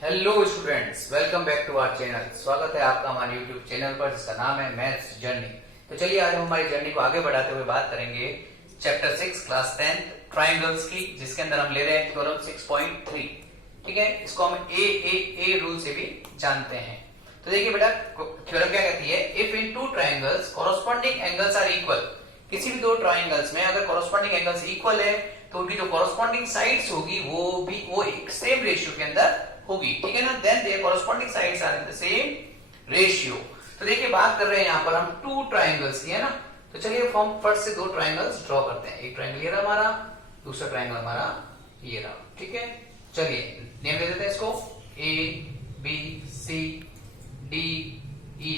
Hello students, welcome back to our channel. स्वागत है आपका हमारे यूट्यूब चैनल पर जिसका नाम है मैथ्स जर्नी। तो चलिए आज हम हमारी जर्नी को आगे बढ़ाते हुए बात करेंगे चैप्टर 6 क्लास 10 ट्राइंगल्स की, जिसके अंदर हम ले रहे हैं थ्योरम 6.3। ठीक है, इसको हम ए रूल से भी जानते हैं। तो देखिए बेटा, थ्योरम क्या कहती है, if in two triangles corresponding angles are equal. किसी भी दो ट्राइंगल्स में अगर कॉरस्पॉन्डिंग एंगल्स इक्वल है तो उनकी जो कॉरस्पॉन्डिंग साइड्स होगी वो एक सेम रेशियो के अंदर होगी। ठीक है ना, then their corresponding sides are in the same ratio. तो देखिए बात कर रहे हैं यहाँ पर हम टू ट्राइंगल्स की, है ना। तो चलिए हम फर्स्ट से दो ट्राइंगल्स ड्रॉ करते हैं। एक ट्राइंगल ये रहा हमारा, दूसरा ट्राइंगल हमारा ये रहा। ठीक है, चलिए नेम दे देते हैं इसको A B C D E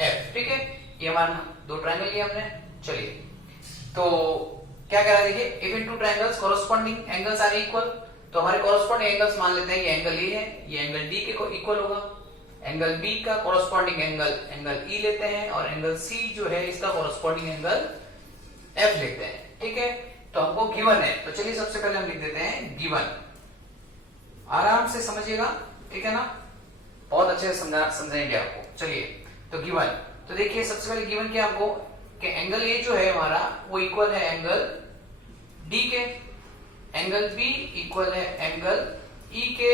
F. ठीक है, ये हमारा दो ट्राइंगल लिए हमने। चलिए तो क्या कह रहा है, देखिए if in two triangles corresponding angles are equal. तो हमारे कॉरस्पॉन्डिंग एंगल्स मान लेते हैं, ये एंगल ए है, ये एंगल डी के इक्वल होगा। एंगल बी का कॉरस्पॉन्डिंग एंगल ई लेते हैं, और एंगल सी जो है इसका कॉरस्पॉन्डिंग एंगल एफ लेते हैं। ठीक है, तो हमको गिवन है, तो चलिए सबसे पहले हम लिख देते हैं गिवन। आराम से समझिएगा, ठीक है ना, बहुत अच्छे से समझेंगे आपको। चलिए तो गिवन, तो देखिए सबसे पहले गिवन क्या हमको कि एंगल ए जो है हमारा वो इक्वल है एंगल डी के, एंगल बी इक्वल है एंगल ई के,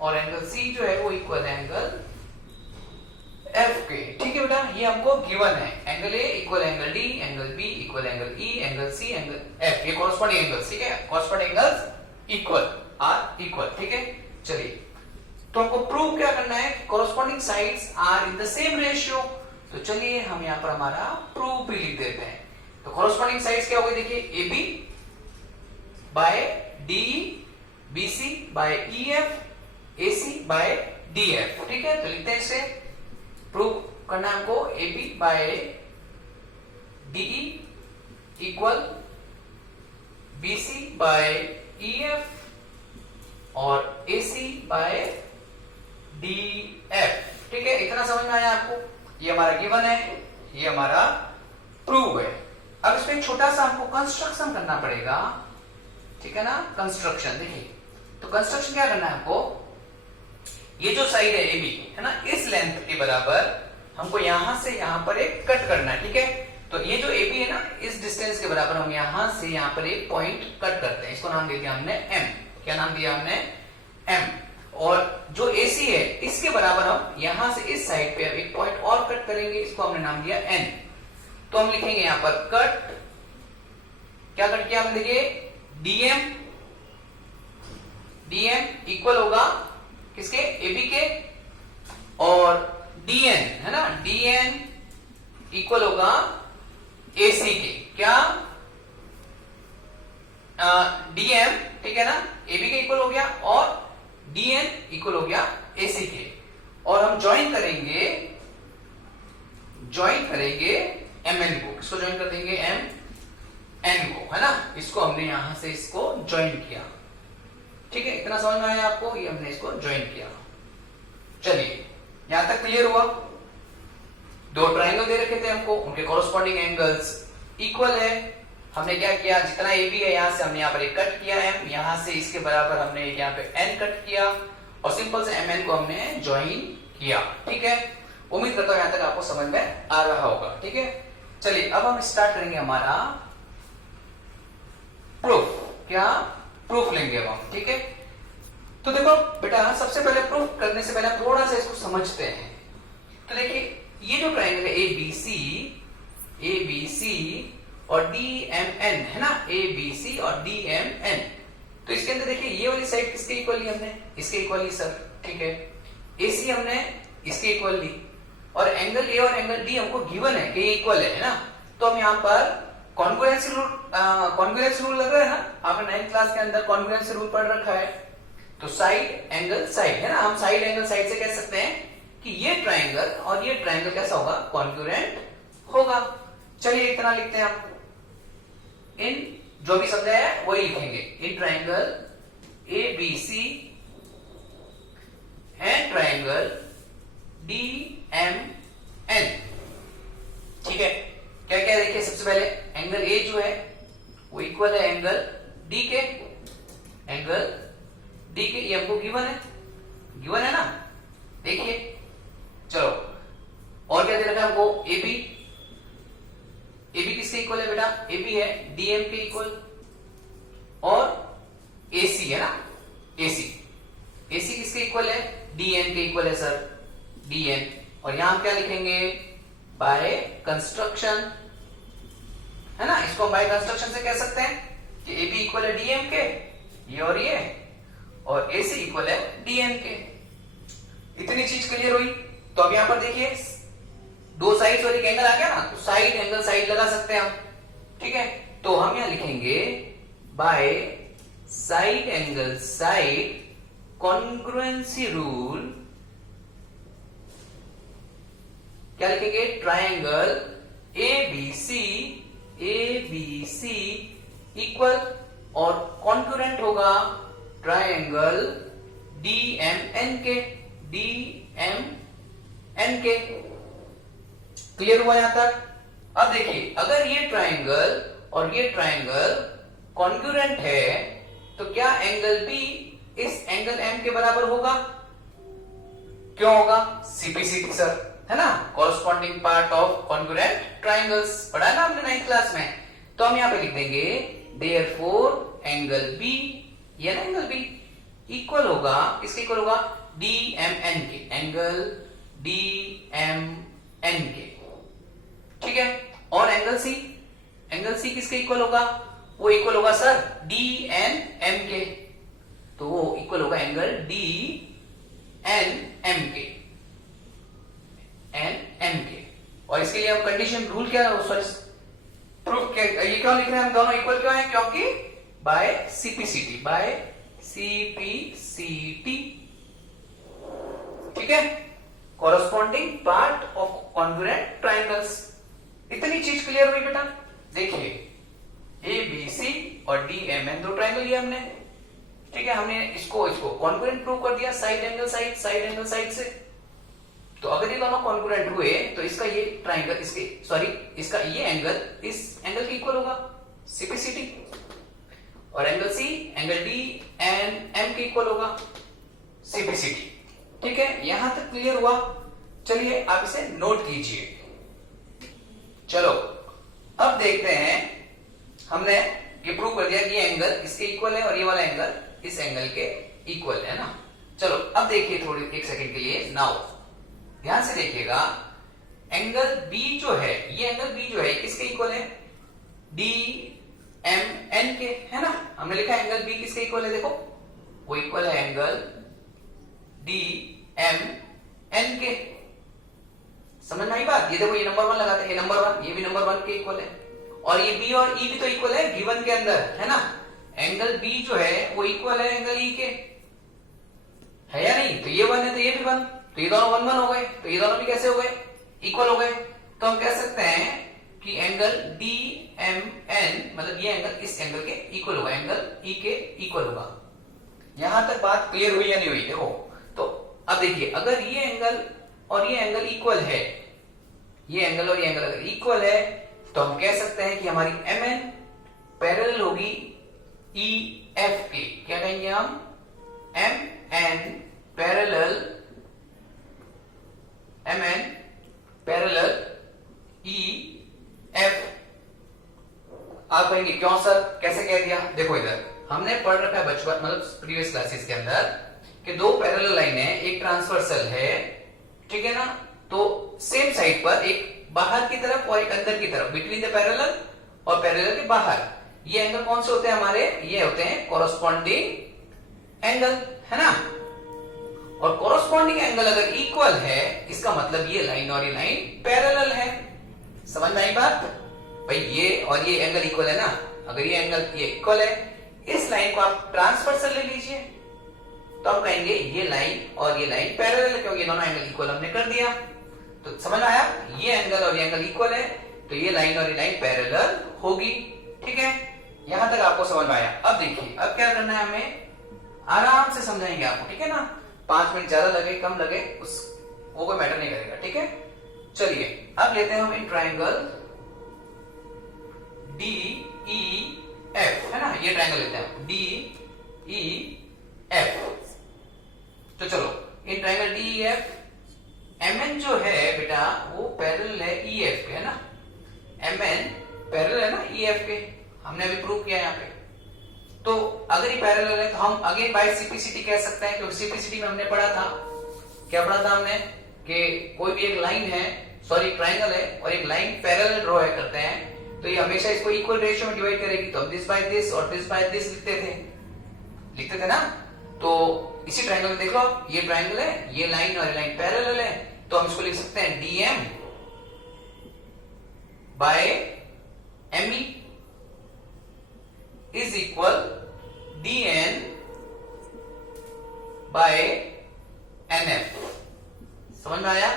और एंगल सी जो है वो इक्वल है एंगल एफ के। ठीक है बेटा, ये हमको गिवन है। Angle A equal angle D, angle B equal angle E, angle C angle F, ये कॉरस्पॉन्डिंग एंगल्स। ठीक है, corresponding angles equal are equal. ठीक है, चलिए तो हमको प्रूव क्या करना है, corresponding sides are in the same ratio. तो चलिए हम यहाँ पर हमारा प्रूफ भी लिख देते हैं। तो कॉरस्पॉन्डिंग साइड्स क्या होगी, देखिए A B by D, B C by E F, A C by D F. ठीक है, तो लिखते हैं इसे, प्रूव करना है हमको A B by D equal B C by E F और A C by D F. ठीक है, इतना समझ में आया आपको। ये हमारा गिवन है, ये हमारा प्रूव है। अब इसमें एक छोटा सा हमको कंस्ट्रक्शन करना पड़ेगा। ठीक है ना, कंस्ट्रक्शन। देखिए तो कंस्ट्रक्शन क्या करना है हमको, ये जो साइड है ए बी, है ना, इस लेंथ के बराबर हमको यहां से यहां पर एक कट करना है। ठीक है, तो ये जो ए बी है ना, इस डिस्टेंस के बराबर हम यहां से यहां पर एक पॉइंट कट करते हैं। इसको नाम दे दिया हमने एम। क्या नाम दिया हमने, एम। और जो AC है इसके बराबर हम यहां से इस साइड पे एक पॉइंट और कट करेंगे, इसको हमने नाम दिया N। तो हम लिखेंगे यहां पर कट, क्या कट किया हमने, देखिए DM इक्वल होगा किसके, AB के, और DN है ना, DN इक्वल होगा AC के। क्या DM, ठीक है ना, AB के इक्वल हो गया, और DN इक्वल हो गया AC के। और हम ज्वाइन करेंगे MN को। किसको ज्वाइन कर देंगे, MN को, है ना। इसको हमने यहां से इसको ज्वाइन किया। ठीक है, इतना समझ में आया आपको, ये हमने इसको ज्वाइन किया। चलिए यहां तक क्लियर हुआ। दो ट्राइंगल दे रखे थे हमको, उनके कॉरस्पॉन्डिंग एंगल्स इक्वल है। हमने क्या किया, जितना ए बी है यहां से हमने यहाँ पर एक कट किया है, यहां से इसके बराबर हमने यहाँ पे एन कट किया, और सिंपल से एम एन को हमने ज्वाइन किया। ठीक है, उम्मीद करता हूं यहां तक आपको समझ में आ रहा होगा। ठीक है, चलिए अब हम स्टार्ट करेंगे हमारा प्रूफ। क्या प्रूफ लेंगे अब हम। ठीक है, तो देखो बेटा, सबसे पहले प्रूफ करने से पहले हम थोड़ा सा इसको समझते हैं। तो देखिए ये जो ट्राइंगल है ए बी सी और DMN है ना, ABC और DMN। तो इसके अंदर देखिए ये वाली साइड किसके इक्वल ली हमने, इसके इक्वल ली सर। ठीक है, AC हमने इसके इक्वल ली, और एंगल A और एंगल D हमको गिवन है कि ये इक्वल है ना। तो हम यहाँ पर कॉन्ग्रुएंसी रूल लग रहा है ना, आपने 9th क्लास के अंदर कॉन्ग्रुएंसी रूल पढ़ रखा है। तो साइड एंगल साइड, है ना, हम साइड एंगल साइड से कह सकते हैं कि ये ट्राइंगल और ये ट्राइंगल कैसा होगा, कॉन्ग्रुएंट होगा। चलिए इतना लिखते हैं हम, इन जो भी शब्द है वही लिखेंगे। In triangle ABC and triangle DMN। ठीक है, क्या क्या देखिए, सबसे पहले एंगल A जो है वो इक्वल है एंगल D के, एंगल डी के, ये हमको गिवन है। गिवन है ना, देखिए। चलो और क्या दे रखा है हमको, एबी। एबी किसके इक्वल है बेटा, एबी है डीएम के इक्वल, और एसी है ना, एसी। एसी किसके इक्वल है, डीएन के इक्वल है सर, डीएन। और यहां हम क्या लिखेंगे, बाय कंस्ट्रक्शन, है ना। इसको बाय कंस्ट्रक्शन से कह सकते हैं कि ए बी इक्वल है डीएम के, ये, और ए सी इक्वल है डीएम के। इतनी चीज क्लियर हुई। तो अब यहां पर देखिए दो साइड और एक एंगल आ गया ना, तो साइड एंगल साइड लगा सकते हैं हम, ठीक है। तो हम यहां लिखेंगे by side angle side congruency rule, क्या लिखेंगे, triangle A B C equal, और कॉन्करेंट होगा ट्रायंगल डीएमएन के, डीएमएन के। क्लियर हुआ यहां तक। अब देखिए अगर ये ट्रायंगल और ये ट्रायंगल कॉन्करेंट है तो क्या एंगल बी इस एंगल एम के बराबर होगा, क्यों होगा, सीपीसी सर, है ना, corresponding part of congruent triangles, पढ़ा है ना हमने 9th क्लास में। तो हम यहां पे लिख देंगे देयरफॉर एंगल बी, ये ना एंगल बी इक्वल होगा, किसके इक्वल होगा, डीएमएन के, एंगल डीएमएन के, ठीक है। और एंगल सी किसके इक्वल होगा, वो इक्वल होगा सर डीएनएम के, तो वो इक्वल होगा एंगल डीएनएम के, एन के। और इसके लिए हम कंडीशन रूल क्या है, सॉरी प्रूफ क्या, ये क्यों लिख रहे हैं हम दोनों इक्वल क्यों है, क्योंकि बाय सीपीसीटी, बाय सीपीसीटी, ठीक है, corresponding part of congruent triangles. इतनी चीज क्लियर हुई बेटा। देखिए ए बी सी और डी एम एन दो ट्रायंगल लिया हमने, ठीक है। हमने इसको कॉन्ग्रुएंट प्रूव कर दिया साइड एंगल साइड से। तो अगर ये दोनों कॉन्ग्रुएंट हुए तो इसका ये ट्रायंगल इसका ये एंगल इस एंगल के इक्वल होगा, सीपीसीटी, और angle C angle D and M के इक्वल होगा, सीपीसीटी, ठीक है। यहां तक क्लियर हुआ। चलिए आप इसे नोट कीजिए। चलो अब देखते हैं, हमने ये प्रूव कर दिया कि ये एंगल इसके इक्वल है और ये वाला एंगल इस एंगल के इक्वल है ना। चलो अब देखिए थोड़ी एक सेकंड के लिए, नाउ ध्यान से देखिएगा, एंगल बी जो है, ये एंगल बी जो है किसके इक्वल है, डी एम एन के, है ना। हमने लिखा एंगल बी किसके इक्वल है, देखो वो इक्वल है एंगल डी एम एन के। समझ में आई बात। ये देखो ये नंबर 1 लगाते हैं, ये नंबर 1, ये भी नंबर 1 के इक्वल है, और ये बी और ई भी तो इक्वल है गिवन के अंदर, है ना। एंगल बी जो है वो इक्वल है एंगल ई के, है या नहीं। तो ये 1 है तो ये भी 1, तो ये दोनों 1 1 हो गए, तो ये दोनों भी कैसे हो गए, इक्वल हो गए। तो हम कह सकते हैं कि एंगल डी एम एन मतलब ये एंगल इस एंगल के इक्वल होगा, एंगल ई के इक्वल होगा। यहां तक बात क्लियर हुई या नहीं हुई, देखो। तो अब देखिए अगर ये एंगल और ये एंगल इक्वल है, ये एंगल और ये एंगल अगर इक्वल है तो हम कह सकते हैं कि हमारी एम एन पैरेलल होगी ई एफ के। क्या कहेंगे हम, M N parallel E F. आप कहेंगे क्यों सर, कैसे कह दिया, देखो इधर हमने पढ़ रखा है बचपन मतलब प्रीवियस क्लासेस के अंदर कि दो पैरेलल लाइन है, एक ट्रांसवर्सल है, ठीक है ना। तो सेम साइड पर एक बाहर की तरफ और एक अंदर की तरफ, बिटवीन द पैरेलल और पैरेलल के बाहर, ये एंगल कौन से होते हैं हमारे, ये होते हैं कॉरस्पॉन्डिंग एंगल, है ना। और कॉरस्पॉन्डिंग एंगल अगर इक्वल है इसका मतलब ये लाइन और ये लाइन पैरेलल है। समझ में आई बात भाई, ये और ये एंगल इक्वल है ना। अगर ये एंगल ये इक्वल है, इस लाइन को आप ट्रांसवर्सल ले लीजिए तो हम कहेंगे ये लाइन और ये लाइन पैरेलल है, क्योंकि ये दोनों एंगल इक्वल हमने कर दिया। तो समझ में आया, ये एंगल और ये एंगल इक्वल है तो ये लाइन और ये लाइन पैरेलल होगी, ठीक है। यहां तक आपको समझ में आया। अब देखिए अब क्या करना है, हमें आराम से समझाएंगे आपको, ठीक है ना। 5 मिनट ज्यादा लगे कम लगे वो कोई मैटर नहीं करेगा, ठीक है। चलिए अब लेते हैं हम in triangle D E F, है ना। ये ट्रायंगल लेते हैं डी ई एफ। तो चलो इन ट्रायंगल DEF MN जो है बेटा वो पैरेलल है EF के, है ना। MN पैरेलल है ना EF के, हमने अभी प्रूव किया यहाँ पे। तो अगर ये पैरेलल है तो हम अगेन बाय सिंप्लिसिटी कह सकते हैं, क्योंकि सिंप्लिसिटी में हमने पढ़ा था, क्या पढ़ा था हमने कि कोई भी एक लाइन है, सॉरी ट्रायंगल है और एक लाइन पैरेलल ड्रॉ है करते हैं तो ये हमेशा इसको इक्वल रेशियो में डिवाइड करेगी। तो हम दिस बाय दिस और दिस बाय दिस लिखते थे ना। तो इसी ट्रायंगल में देख लो, ये ट्रायंगल है, ये लाइन और लाइन पैरेलल है, तो हम इसको लिख सकते हैं DM by ME is equal DN by NF। समझ में आया?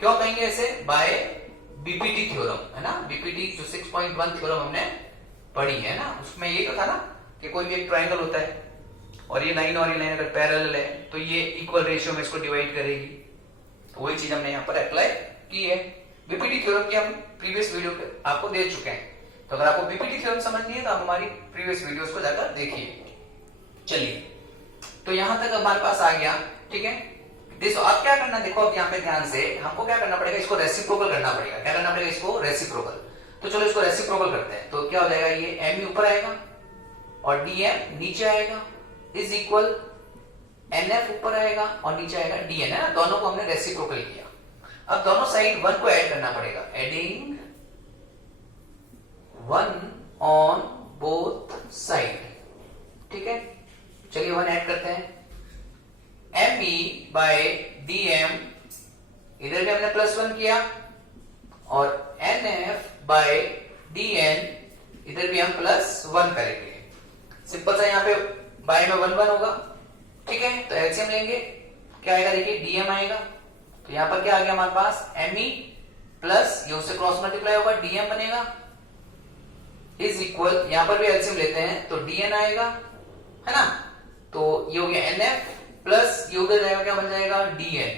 क्यों कहेंगे ऐसे? बाय BPT थ्योरम, है ना। BPT जो 6.1 थ्योरम हमने पढ़ी है ना, उसमें ये तो था ना कि कोई भी एक ट्रायंगल होता है और ये लाइन अगर पैरेलल है तो ये इक्वल रेशियो में इसको डिवाइड करेगी। तो वही चीज हमने यहाँ पर अप्लाई की है। BPT थ्योरम की हम प्रीवियस वीडियो आपको दे चुके हैं, तो अगर आपको BPT थ्योरम समझनी है तो आप हमारी प्रीवियस वीडियोस को जाकर देखिए। चलिए, तो यहां तक हमारे पास आ गया, ठीक है। देखो अब क्या करना, देखो अब यहाँ पे ध्यान से हमको क्या करना पड़ेगा, इसको रेसिप्रोकल करना पड़ेगा। क्या करना पड़ेगा? इसको रेसिप्रोकल। तो चलो इसको रेसिप्रोकल करते हैं। तो क्या हो जाएगा, ये ME ऊपर आएगा और DM नीचे आएगा इज इक्वल NF ऊपर आएगा और नीचे आएगा DN, है ना। दोनों को हमने रेसिप्रोकल किया। अब दोनों साइड 1 को ऐड करना पड़ेगा, एडिंग 1 ऑन बोथ साइड, ठीक है। चलिए 1 ऐड करते हैं। ME बाय DM, इधर भी हमने +1 किया, और NF बाय DN, इधर भी हम +1 करेंगे। सिंपल सा, यहाँ पे बाय में 1 1 होगा, ठीक है। तो एलसीएम लेंगे, क्या आएगा देखिए, DM आएगा। तो यहाँ पर क्या आ गया हमारे पास, ME प्लस ये उससे क्रॉस मल्टीप्लाई होगा, DM बनेगा इज इक्वल, यहां पर भी एलसीएम लेते हैं तो DN आएगा, है ना। तो ये हो गया NF प्लस ये उधर जाएगा, क्या बन जाएगा, DN।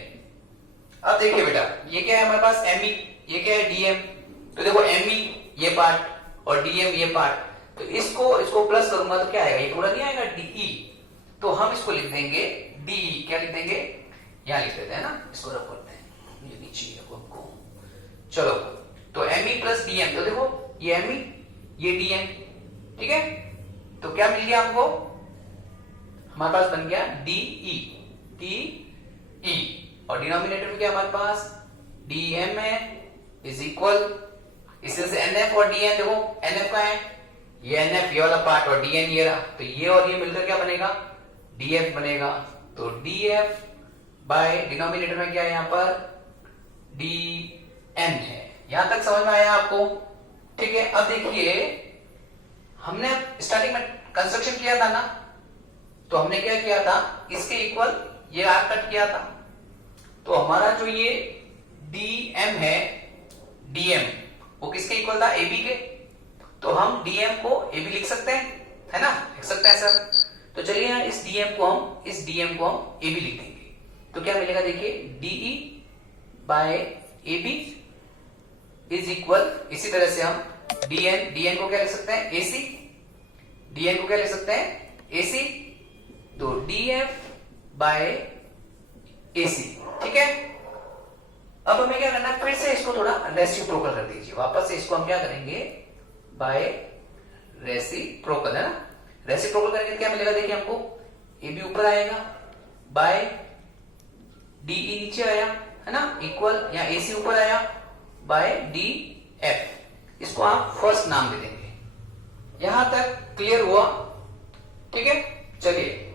अब देखिए बेटा, ये क्या है हमारे पास, ME, ये क्या है, DM। तो देखो ME ये पार्ट और DM ये पार्ट, तो इसको प्लस करूंगा तो क्या आएगा, ये पूरा नहीं आएगा, DE। तो हम इसको लिख देंगे DE, क्या लिख देंगे, यहां लिख देते हैं ना, इसको रख करते हैं, ये नीचे रखो हमको। चलो, तो ME प्लस DM, तो देखो ये ME ये DN, ठीक है। तो क्या मिल गया हमको, हमारे पास बन गया DE, TE, और डिनोमिनेटर में क्या हमारे पास DM है इज इक्वल, इससे से NF और DN, देखो NF का है, ये NF ये वाला पार्ट और DN ये रहा, तो ये और ये मिलकर क्या बनेगा, DF बनेगा। तो DF बाय डिनोमिनेटर में क्या है यहाँ पर, DN है। यहां तक समझ में आया आपको, ठीक है। अब देखिए, हमने स्टार्टिंग में कंस्ट्रक्शन किया था ना, तो हमने क्या किया था, इसके इक्वल ये आर्क कट किया था। तो हमारा जो ये DM है, DM वो किसके इक्वल था, AB के। तो हम DM को AB लिख सकते हैं, है ना, लिख सकते हैं सर। तो चलिए यहाँ इस DM को हम AB लिख देंगे। तो क्या मिलेगा देखिए, DE by AB is equal, इसी तरह से हम DN को क्या लिख सकते हैं, AC, DN को क्या लिख सकते हैं, AC। तो DF बाय AC, ठीक है। अब हमें क्या करना है, फिर से इसको थोड़ा रेसिप्रोकल कर दीजिए, वापस से इसको हम क्या करेंगे, बाय रेसिप्रोकल, है ना। रेसिप्रोकल करेंगे क्या मिलेगा देखिए हमको, AB ऊपर आएगा बाय DE नीचे आया, है ना, इक्वल, या AC ऊपर आया बाय DF। इसको आप फर्स्ट नाम दे देंगे। यहां तक क्लियर हुआ, ठीक है। चलिए,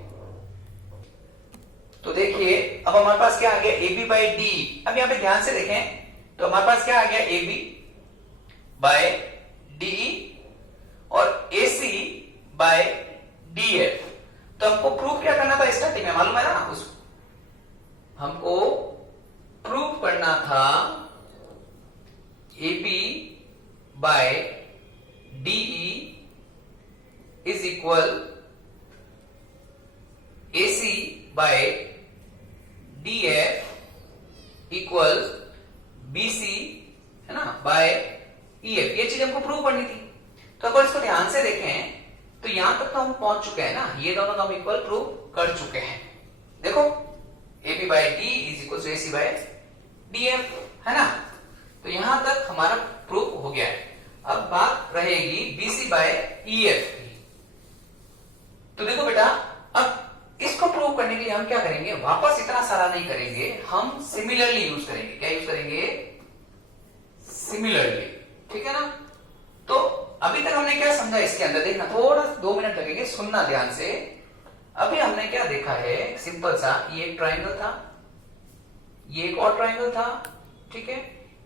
तो देखिए अब हमारे पास क्या आ गया, AB बाय DE। अब यहां पे ध्यान से देखें, तो हमारे पास क्या आ गया, AB बाय DE और AC बाय DF। तो हमको प्रूफ क्या करना था स्टार्टिंग में, मालूम है ना, हमको प्रूफ करना था AB by DE is equal AC by DF equal BC, है ना, बाय EF। ये चीज हमको प्रूव करनी थी। तो अगर इसको ध्यान से देखें तो यहां तक तो हम पहुंच चुके हैं ना, ये दोनों हम इक्वल प्रूव कर चुके हैं। देखो A B by D is equal to A C by D F, है ना। तो यहां तक हमारा प्रूफ हो गया है। अब बात रहेगी B C by E F की। तो देखो बेटा, अब इसको प्रूव करने के लिए हम क्या करेंगे, वापस इतना सारा नहीं करेंगे, हम सिमिलरली यूज करेंगे। क्या यूज करेंगे, सिमिलरली, ठीक है ना। तो अभी तक हमने क्या समझा इसके अंदर, देखना थोड़ा 2 मिनट लगेंगे, सुनना ध्यान से। अभी हमने क्या देखा है, सिंपल सा, ये एक ट्राइंगल था, ये एक और ट्राइंगल था, ठीक है।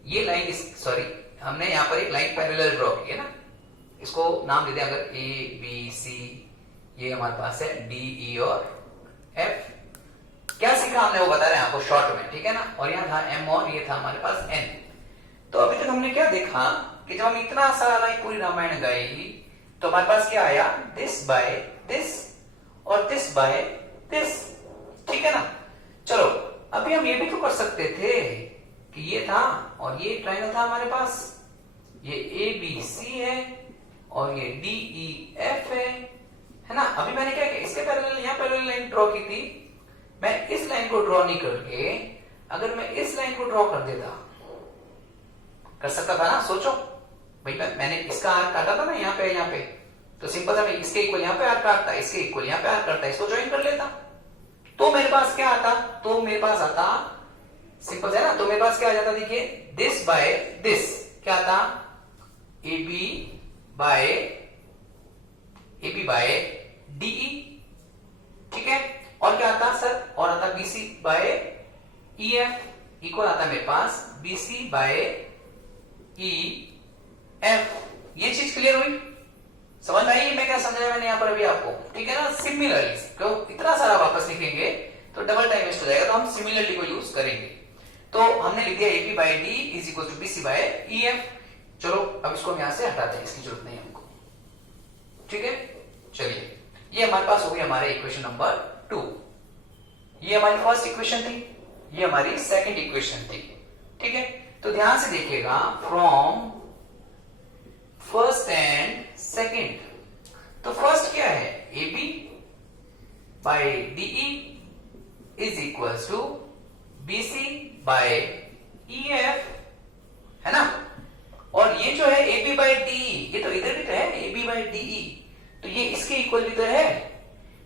ये लाइन, सॉरी, हमने यहां पर एक लाइन पैरेलल ड्रॉ की है ना, इसको नाम देते हैं अगर ए बी सी, ये हमारे पास है डी ई और एफ। क्या सीखा हमने वो बता रहे हैं आपको शॉर्ट में, ठीक है ना। और यहाँ था एम और ये था हमारे पास एन। तो अभी तक हमने क्या देखा कि जब हम इतना सारा लाइन पूरी रामायण गाएगी तो हमारे पास क्या आया, दिस बाय दिस और दिस बाय दिस, ठीक है ना। चलो अभी हम ये भी तो कर सकते थे कि ये था और ये ट्रायंगल था हमारे पास, ये ए बी सी है और ये डी ई एफ है ना। अभी मैंने क्या किया, इसके पैरेलल यहां पैरेलल लाइन ड्रॉ की थी, मैं इस लाइन को ड्रॉ नहीं करके अगर मैं इस लाइन को ड्रॉ कर देता, कर सकता था ना। सोचो भाई, मैंने इसका आर्क काटा था ना यहाँ पे, तो सिंपल था, मैं इसके इक्वल यहाँ पे आर्क काटता, इसके इक्वल यहाँ पे आर्क काटता, इसको ज्वाइन कर लेता, तो मेरे पास क्या आता, तो मेरे पास आता, सिंपल है ना। तो मेरे पास क्या आ जाता, देखिए, दिस बाय दिस क्या आता, ए बी बाय डीई, ठीक है। और क्या आता सर, और आता B C by E F equal आता मेरे पास B C by E F. ये चीज क्लियर हुई, समझ में आई मैं क्या समझाया मैंने यहाँ पर अभी आपको, ठीक है ना। सिमिलरली, क्यों इतना सारा वापस लिखेंगे तो डबल टाइम वेस्ट हो जाएगा, तो हम सिमिलरली को यूज करेंगे। तो हमने लिख दिया A B by D is equal to B C by E F. चलो अब इसको हम यहां से हटाते हैं, इसकी जरूरत नहीं है हमको, ठीक है। चलिए, ये हमारे पास हो गई हमारे इक्वेशन नंबर 2। ये हमारी फर्स्ट इक्वेशन थी, ये हमारी सेकंड इक्वेशन थी, ठीक है। तो ध्यान से देखिएगा, फ्रॉम फर्स्ट एंड सेकंड, तो फर्स्ट क्या है, A B by DE is equal to B C by E F, है ना। और ये जो है ए बी बाय डीई, ये तो इधर भी तो है ए बी बाय डीई, तो ये इसके इक्वल भी तो है।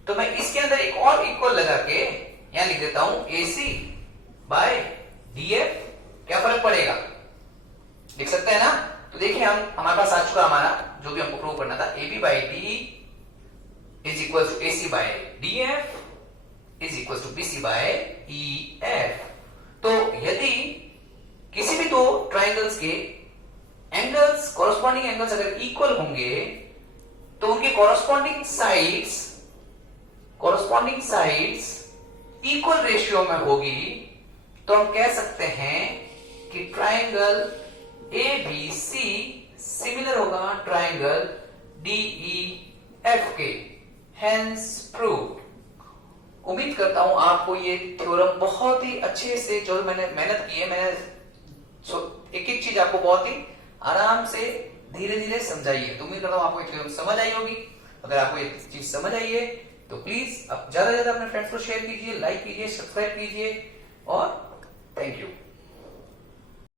तो मैं इसके अंदर एक और इक्वल लगा के यहां लिख देता हूं ए सी बाय डी एफ। क्या फर्क पड़ेगा, लिख सकते हैं ना। तो देखिए, हमारे पास आ चुका हमारा जो भी हमको प्रूव करना था, A B by D is equal to A C by D F is equal to B C by E F. तो यदि किसी भी दो ट्राइंगल्स के एंगल्स, कॉरस्पॉन्डिंग एंगल्स अगर इक्वल होंगे तो उनके कॉरस्पॉन्डिंग साइड्स इक्वल रेशियो में होगी, तो हम कह सकते हैं कि triangle A B C similar होगा ट्राइंगल डी ई एफ के, हेंस प्रूव्ड। उम्मीद करता हूं आपको ये थ्योरम बहुत ही अच्छे से, जो मैंने मेहनत की है, मैंने एक एक चीज आपको बहुत ही आराम से धीरे धीरे समझाई है। तो उम्मीद करता हूं आपको ये थ्योरम समझ आई होगी। अगर आपको ये चीज समझ आई है तो प्लीज अब ज्यादा से ज्यादा अपने फ्रेंड्स को शेयर कीजिए, लाइक कीजिए, सब्सक्राइब कीजिए और थैंक यू।